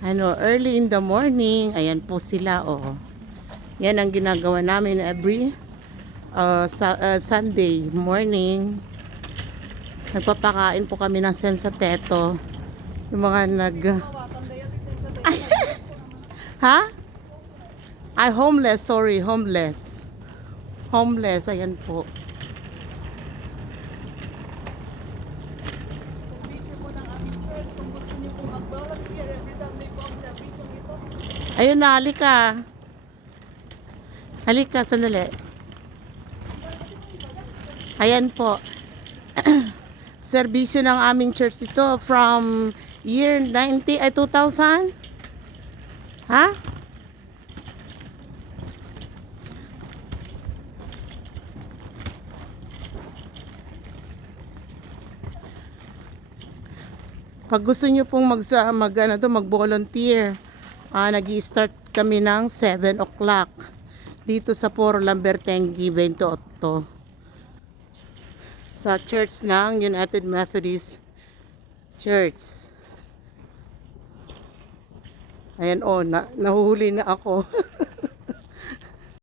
Early in the morning. Ayan po sila, oh. Yan ang ginagawa namin every Sunday morning. Nagpapakain po kami ng sensateto. Yung mga ha? Ay, homeless. Sorry, homeless. Homeless. Ayan po. Ayun na, halika. Halika, sandali. Ayan po. Serbisyo ng aming church ito from year 2000? Ha? Pag gusto nyo pong mag-volunteer, nag-i-start kami ng 7 o'clock dito sa Foro Lambertengi 28 sa church ng United Methodist Church. Ayan, nahuhuli na ako.